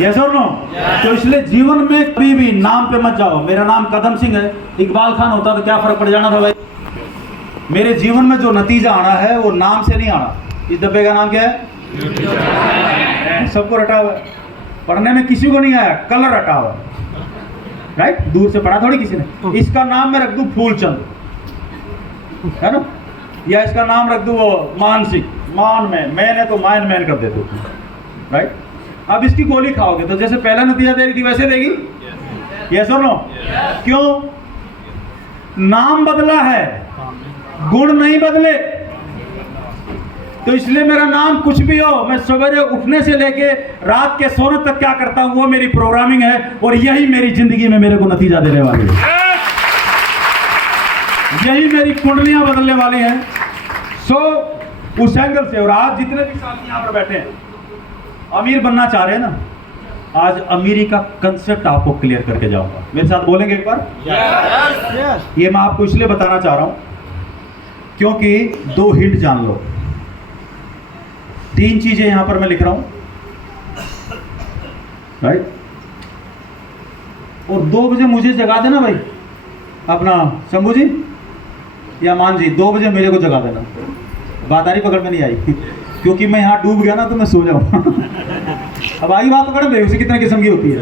Yes और no? तो इसलिए जीवन में कभी भी नाम पे मत जाओ। मेरा नाम कदम सिंह है, इकबाल खान होता तो क्या फर्क पड़ जाना था भाई। मेरे जीवन में जो नतीजा आना है वो नाम से नहीं आना। इस डब्बे का नाम क्या है? सबको रटा हुआ है। पढ़ने में किसी को नहीं आया, कलर रटा हुआ, राइट? दूर से पढ़ा थोड़ी किसी ने। इसका नाम मैं रख दूं फूलचंद, है ना? या इसका नाम रख दूं वो मानसिक, मान मैंने तो मैन कर देते, राइट? अब इसकी गोली खाओगे तो जैसे पहला नतीजा दे रही थी वैसे देगी। यस और नो? क्यों? नाम बदला है, गुण नहीं बदले। तो इसलिए मेरा नाम कुछ भी हो, मैं सवेरे उठने से लेके रात के सोने तक क्या करता हूं वो मेरी प्रोग्रामिंग है, और यही मेरी जिंदगी में मेरे को नतीजा देने वाली है, यही मेरी कुंडलियां बदलने वाली हैं। उस एंगल से, और आज जितने भी साथी यहां पर बैठे हैं अमीर बनना चाह रहे हैं ना, आज अमीरी का कंसेप्ट आपको क्लियर करके जाऊंगा। मेरे साथ बोलेंगे एक बार? ये मैं आपको इसलिए बताना चाह रहा हूं क्योंकि 2 हिंट जान लो। 3 चीजें यहां पर मैं लिख रहा हूं, राइट? और 2 बजे मुझे जगा देना भाई, अपना शंभू जी या मान जी, 2 बजे मेरे को जगा देना। बात आ रही? पकड़ में नहीं आई क्योंकि मैं यहाँ डूब गया ना तो मैं सो जाऊंगा। अब आई बात पकड़ में, उसे कितने किस्म की होती है।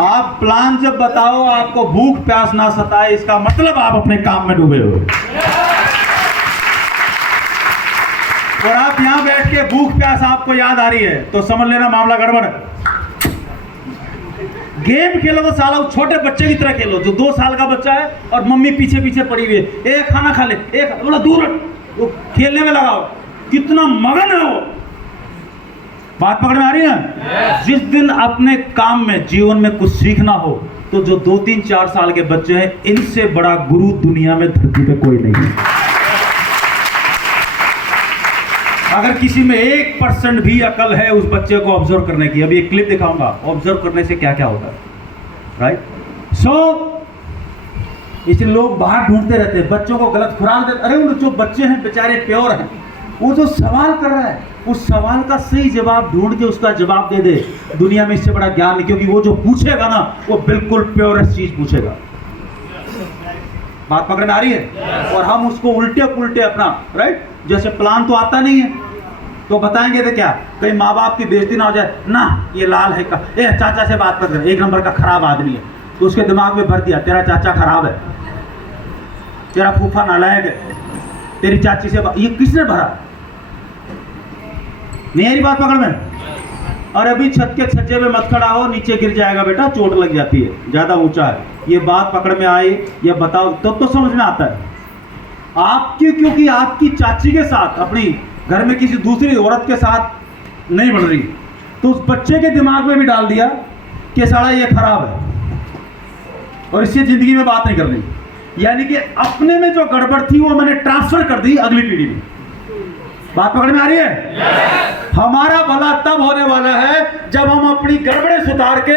आप प्लान जब बताओ आपको भूख प्यास ना सताए, इसका मतलब आप अपने काम में डूबे हो। और आप यहां बैठ के भूख प्यास आपको याद आ रही है तो समझ लेना मामला गड़बड़ है। गेम खेलो तो साला छोटे बच्चे की तरह खेलो, जो 2 साल का बच्चा है और मम्मी पीछे पीछे पड़ी हुई है, एक खाना खा ले, एक बोला दूर वो खेलने में लगाओ, कितना मगन है वो। बात पकड़ में आ रही है? जिस दिन अपने काम में जीवन में कुछ सीखना हो तो जो 2, 3, 4 साल के बच्चे हैं, इनसे बड़ा गुरु दुनिया में धरती पे कोई नहीं है। अगर किसी में 1% भी अकल है उस बच्चे को ऑब्जर्व करने की, अभी एक क्लिप दिखाऊंगा ऑब्जर्व करने से क्या क्या होता है, राइट? इसलिए लोग बाहर ढूंढते रहते हैं, बच्चों को गलत खुराक देते। अरे वो जो बच्चे हैं बेचारे प्योर हैं, वो जो सवाल कर रहा है उस सवाल का सही जवाब ढूंढ के उसका जवाब दे दे, दुनिया में इससे बड़ा ज्ञान नहीं। क्योंकि वो जो पूछेगा ना वो बिल्कुल प्योरेस्ट चीज पूछेगा। बात पकड़ में आ रही है? और हम उसको उल्टे पुल्टे अपना, राइट, जैसे प्लान तो आता नहीं है तो बताएंगे तो क्या, कहीं माँ बाप की बेइज्जती ना हो जाए ना, ये लाल है का, ए चाचा से बात कर, 1 नंबर का खराब आदमी है, तो उसके दिमाग में भर दिया तेरा चाचा खराब है, तेरा फूफा नालायक है, तेरी चाची से ये किसने भरा? नहीं है बात पकड़ में? और अभी छत के छज्जे में मत खड़ा हो, नीचे गिर जाएगा बेटा, चोट लग जाती है, ज्यादा ऊंचा है। ये बात पकड़ में आई या बताओ तो समझ में आता है आपकी, क्योंकि आपकी चाची के साथ अपनी घर में किसी दूसरी औरत के साथ नहीं बढ़ रही, तो उस बच्चे के दिमाग में भी डाल दिया कि साला ये खराब है और इससे जिंदगी में बात नहीं करनी। यानी कि अपने में जो गड़बड़ थी वो मैंने ट्रांसफर कर दी अगली पीढ़ी में। बात पकड़ में आ रही है? हमारा भला तब होने वाला है जब हम अपनी गड़बड़े सुधार के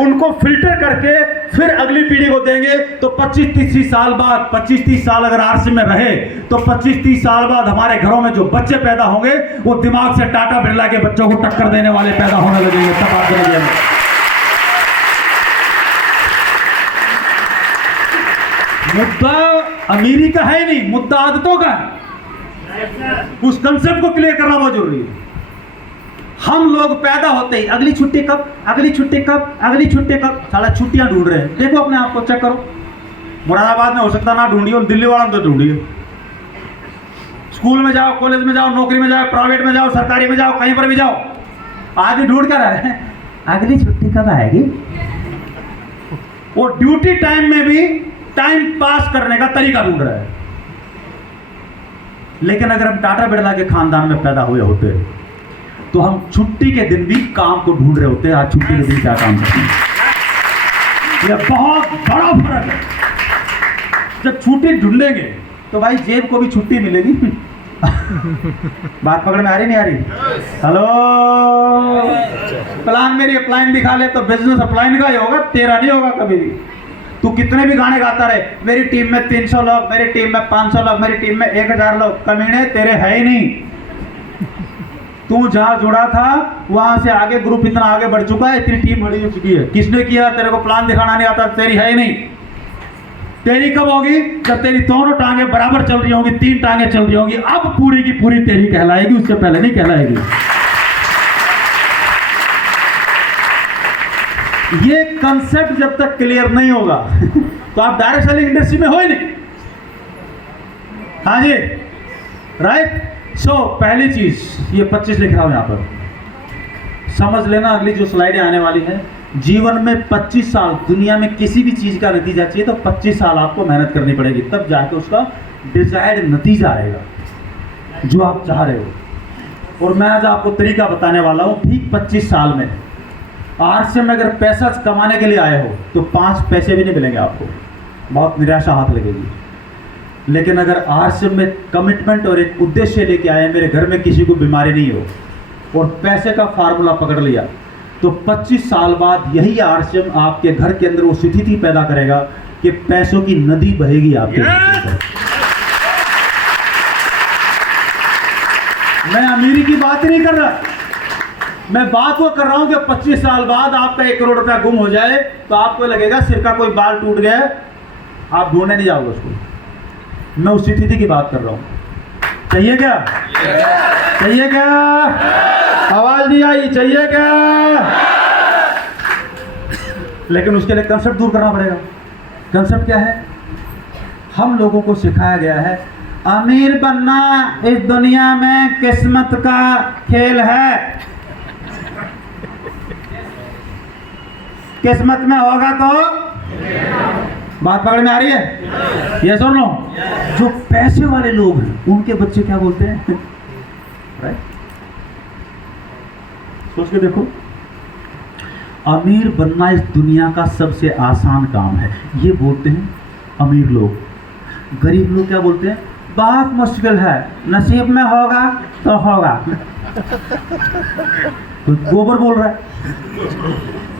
उनको फिल्टर करके फिर अगली पीढ़ी को देंगे। तो 25-30 साल बाद, 25-30 साल अगर आरसी में रहे तो 25-30 साल बाद हमारे घरों में जो बच्चे पैदा होंगे वो दिमाग से टाटा बिरला के बच्चों को टक्कर देने वाले पैदा होने लगेंगे। तब आप समझिए, मुद्दा अमीरी का है नहीं, मुद्दा आदतों का है। उस कंसेप्ट को क्लियर करना बहुत जरूरी है। हम लोग पैदा होते ही अगली छुट्टी कब, अगली छुट्टी कब, अगली छुट्टी कब, साला छुट्टियां ढूंढ रहे हैं। देखो अपने आप को चेक करो, मुरादाबाद में हो सकता ना ढूंढिए, दिल्ली वालों ने तो ढूंढिए। स्कूल में जाओ, कॉलेज में जाओ, नौकरी में जाओ, प्राइवेट में जाओ, सरकारी में जाओ, कहीं पर भी जाओ, आदमी ढूंढ कर रहे हैं अगली छुट्टी कब आएगी। वो ड्यूटी टाइम में भी टाइम पास करने का तरीका ढूंढ रहा है। लेकिन अगर हम टाटा बिरला के खानदान में पैदा हुए होते तो हम छुट्टी के दिन भी काम को ढूंढ रहे होते। आज छुट्टी के दिन क्या काम करते हैं, यह बहुत बड़ा फर्क है। जब छुट्टी ढूंढेंगे तो भाई जेब को भी छुट्टी मिलेगी। बात पकड़ में आ रही नहीं आ रही? हेलो, प्लान मेरी अपलाइन दिखा ले तो बिजनेस अपलाइन का ही होगा, तेरा नहीं होगा कभी भी। तू कितने भी गाने गाता रहे, मेरी टीम में 300 लोग, मेरी टीम में 500 लोग, मेरी टीम में 1000 लोग, कमीने तेरे है ही नहीं। तू जहां जुड़ा था वहां से आगे ग्रुप इतना आगे बढ़ चुका है, इतनी टीम बड़ी हो चुकी है। किसने किया? तेरे को प्लान दिखाना नहीं आता, तेरी है ही नहीं। तेरी कब होगी? जब तेरी दोनों टांगे बराबर चल रही होंगी, 3 टांगे चल रही होंगी, अब पूरी की पूरी तेरी कहलाएगी, उससे पहले नहीं कहलाएगी। ये कंसेप्ट जब तक क्लियर नहीं होगा तो आप डायरेक्ट सेलिंग इंडस्ट्री में हो ही नहीं। हाँ जी, राइट। सो पहली चीज ये 25 लिख रहा हूं यहां पर, समझ लेना। अगली जो स्लाइडें आने वाली है, जीवन में 25 साल, दुनिया में किसी भी चीज का नतीजा चाहिए तो 25 साल आपको मेहनत करनी पड़ेगी, तब जाके उसका डिजायर्ड नतीजा आएगा जो आप चाह रहे हो। और मैं आज आपको तरीका बताने वाला हूं। ठीक 25 साल में आरसीएम में अगर पैसा कमाने के लिए आए हो तो 5 पैसे भी नहीं मिलेंगे आपको, बहुत निराशा हाथ लगेगी। लेकिन अगर आरसीएम में कमिटमेंट और एक उद्देश्य लेके आए, मेरे घर में किसी को बीमारी नहीं हो, और पैसे का फार्मूला पकड़ लिया, तो 25 साल बाद यही आरसीएम आपके घर के अंदर वो स्थिति पैदा करेगा कि पैसों की नदी बहेगी आपके घर। मैं अमीरी की बात नहीं कर रहा, मैं बात वो कर रहा हूं कि 25 साल बाद आपका 1 करोड़ रुपया गुम हो जाए तो आपको लगेगा सिर का कोई बाल टूट गया है, आप ढूंढने नहीं जाओगे उसको। मैं उस स्थिति की बात कर रहा हूं। चाहिए क्या? चाहिए क्या? आवाज नहीं आई, चाहिए क्या? लेकिन उसके लिए कंसेप्ट दूर करना पड़ेगा। कंसेप्ट क्या है? हम लोगों को सिखाया गया है अमीर बनना इस दुनिया में किस्मत का खेल है, किस्मत में होगा तो। बात पकड़ में आ रही है? यस और नो? जो पैसे वाले लोग हैं उनके बच्चे क्या बोलते हैं? राइट, सोच के देखो। अमीर बनना इस दुनिया का सबसे आसान काम है, ये बोलते हैं अमीर लोग। गरीब लोग क्या बोलते हैं? बहुत मुश्किल है, नसीब में होगा तो होगा। तो गोबर बोल रहा है,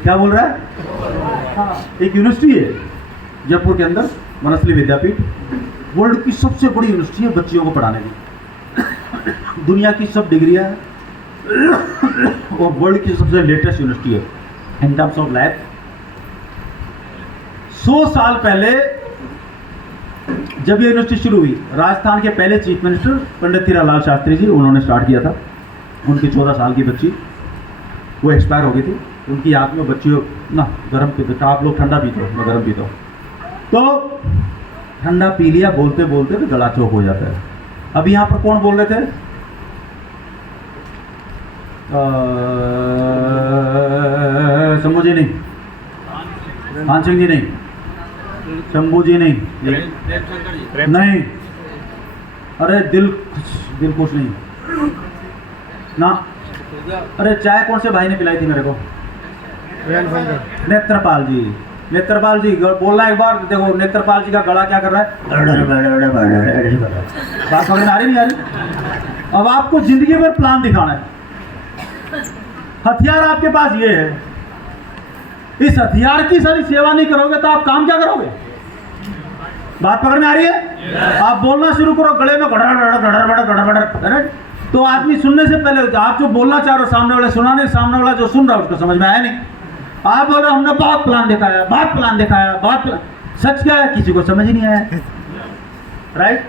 क्या बोल रहा है? हाँ, एक यूनिवर्सिटी है जयपुर के अंदर, वनस्थली विद्यापीठ, वर्ल्ड की सबसे बड़ी यूनिवर्सिटी है बच्चियों को पढ़ाने की। दुनिया की सब डिग्रियां हैं और वर्ल्ड की सबसे लेटेस्ट यूनिवर्सिटी है इन टर्म्स ऑफ लैब। 100 साल पहले जब ये यूनिवर्सिटी शुरू हुई, राजस्थान के पहले चीफ मिनिस्टर पंडित हीरालाल शास्त्री जी, उन्होंने स्टार्ट किया था। उनकी 14 साल की बच्ची, वो एक्सपायर हो गई थी, उनकी याद में बच्चियों ना गर्म पीते, आप लोग ठंडा पीते हो, मैं गर्म पीता हूँ, तो ठंडा पी लिया बोलते बोलते तो गला चौक हो जाता है। अभी यहाँ पर कौन बोल रहे थे? शंभू जी नहीं, मान सिंह जी नहीं, शंभू जी नहीं, नहीं, अरे दिल खुश नहीं ना, अरे चाय कौन से भाई ने पिलाई थी मेरे को? नेत्रपाल जी। नेत्रपाल जी बोलना एक बार, देखो नेत्रपाल जी का गला क्या कर रहा है, बात समझ में आ रही नहीं आ रही? अब आपको जिंदगी भर प्लान दिखाना है। हथियार आपके पास ये है, इस हथियार की सारी सेवा नहीं करोगे तो आप काम क्या करोगे? बात पकड़ में आ रही है? आप बोलना शुरू करो, गले में गड़बड़, तो आदमी सुनने से पहले आप जो बोलना चाह रहे हो सामने वाले सुना नहीं, सामने वाला जो सुन रहा है उसको समझ में आया नहीं। आप बोल रहे हो हमने बहुत प्लान दिखाया, बहुत प्लान दिखाया, बहुत प्लान, सच क्या है किसी को समझ ही नहीं आया। राइट?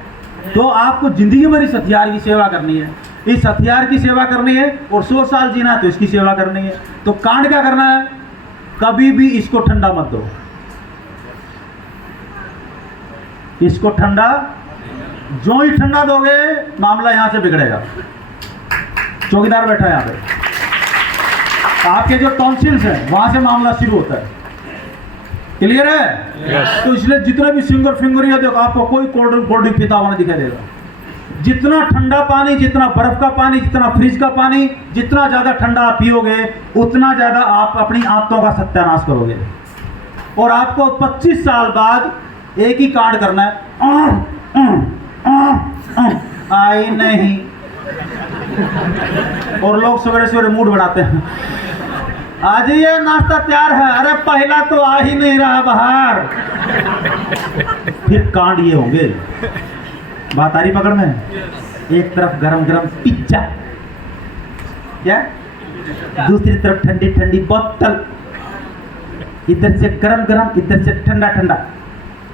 तो आपको जिंदगी भर इस हथियार की सेवा करनी है, इस हथियार की सेवा करनी है, और 100 साल जीना है तो इसकी सेवा करनी है। तो कांड क्या करना है? कभी भी इसको ठंडा मत दो, इसको ठंडा, जो ही ठंडा दोगे मामला यहां से बिगड़ेगा। चौकीदार बैठा है यहां पे, आपके जो टॉन्सिल्स हैं वहां से मामला शुरू होता है। क्लियर है? yes. तो इसलिए जितने भी सिंगर फिंगर या देखो, आपको कोई कोल्ड ड्रिंक पीता हुआ नहीं दिखाई देगा। जितना ठंडा पानी, जितना बर्फ का पानी, जितना फ्रिज का पानी, जितना ज्यादा ठंडा आप पियोगे उतना ज्यादा आप अपनी आंतों का सत्यानाश करोगे। और आपको 25 साल बाद एक ही कांड करना है, आई नहीं, और लोग सवेरे सवेरे मूड बनाते हैं, आज ये नाश्ता तैयार है, अरे पहला तो आ ही नहीं रहा बाहर। फिर कांड ये होंगे। बात आ रही पकड़ में? एक तरफ गरम गरम पिज्जा, क्या, दूसरी तरफ ठंडी ठंडी बोतल, इधर से गरम गरम, इधर से ठंडा ठंडा,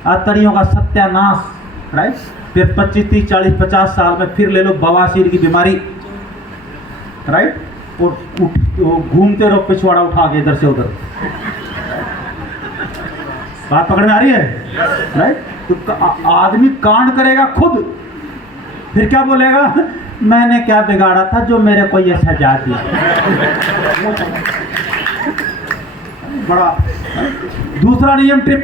आतड़ियों का सत्यानाश, राइट। फिर 25, 30, 40, 50 साल में फिर ले लो बवासीर की बीमारी, राइट। और घूमते रहो पिछवाड़ा उठा के इधर से उधर। बात पकड़ में आ रही है, राइट। तो आदमी कांड करेगा खुद, फिर क्या बोलेगा, मैंने क्या बिगाड़ा था जो मेरे को ये सजा दी। बड़ा दूसरा नियम ट्रिप